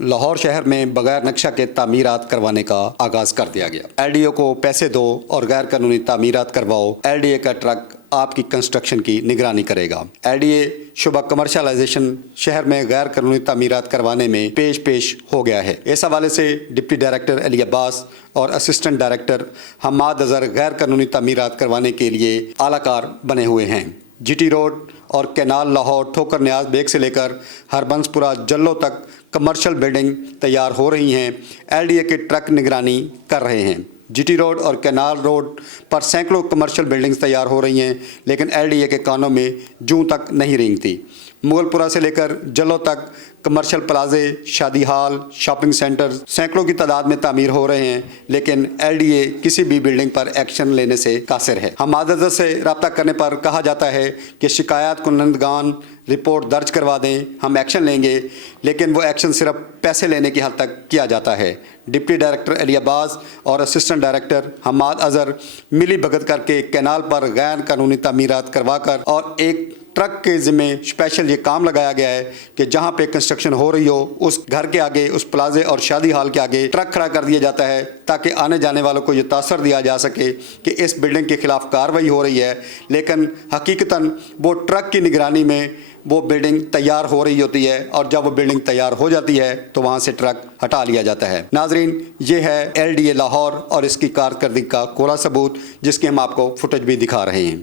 लाहौर शहर में बगैर नक्शा के तामीरात करवाने का आगाज कर दिया गया। एलडीओ को पैसे दो और गैर कानूनी तामीरात करवाओ। एलडीए का ट्रक आपकी कंस्ट्रक्शन की निगरानी करेगा। एलडीए शुबा कमर्शलाइजेशन शहर में गैर कानूनी तामीरात करवाने में पेश हो गया है। इस हवाले से डिप्टी डायरेक्टर अली अब्बास और असिस्टेंट डायरेक्टर हम्माद अजहर गैर कानूनी तामीरात करवाने के लिए आलाकार बने हुए हैं। जीटी रोड और कैनाल लाहौर ठोकर न्याज बेग से लेकर हरबंसपुरा जल्लो तक कमर्शियल बिल्डिंग तैयार हो रही हैं। एलडीए के ट्रक निगरानी कर रहे हैं। जीटी रोड और कैनाल रोड पर सैकड़ों कमर्शियल बिल्डिंग्स तैयार हो रही हैं, लेकिन एलडीए के कानों में जूं तक नहीं रेंगती। मुगलपुरा से लेकर जल्लो तक कमर्शियल प्लाजे, शादी हॉल, शॉपिंग सेंटर सैकड़ों की तादाद में तामीर हो रहे हैं, लेकिन एलडीए किसी भी बिल्डिंग पर एक्शन लेने से कासिर है। हम्माद अजहर से रब्ता करने पर कहा जाता है कि शिकायत कुनंदगान रिपोर्ट दर्ज करवा दें, हम एक्शन लेंगे, लेकिन वो एक्शन सिर्फ पैसे लेने की हद तक किया जाता है। डिप्टी डायरेक्टर अली अब्बास और असिस्टेंट डायरेक्टर हम्माद अजहर मिली भगत करके कैनाल पर गैर कानूनी तामीरात करवाकर और एक ट्रक के ज़िम्मे स्पेशल ये काम लगाया गया है कि जहाँ पे कंस्ट्रक्शन हो रही हो उस घर के आगे, उस प्लाजे और शादी हॉल के आगे ट्रक खड़ा कर दिया जाता है, ताकि आने जाने वालों को ये तासर दिया जा सके कि इस बिल्डिंग के खिलाफ कार्रवाई हो रही है, लेकिन हकीकतन वो ट्रक की निगरानी में वो बिल्डिंग तैयार हो रही होती है और जब वो बिल्डिंग तैयार हो जाती है तो वहाँ से ट्रक हटा लिया जाता है। नाजरीन, ये है एलडीए लाहौर और इसकी कारकर्दगी का कोरा सबूत, जिसके हम आपको फुटेज भी दिखा रहे हैं।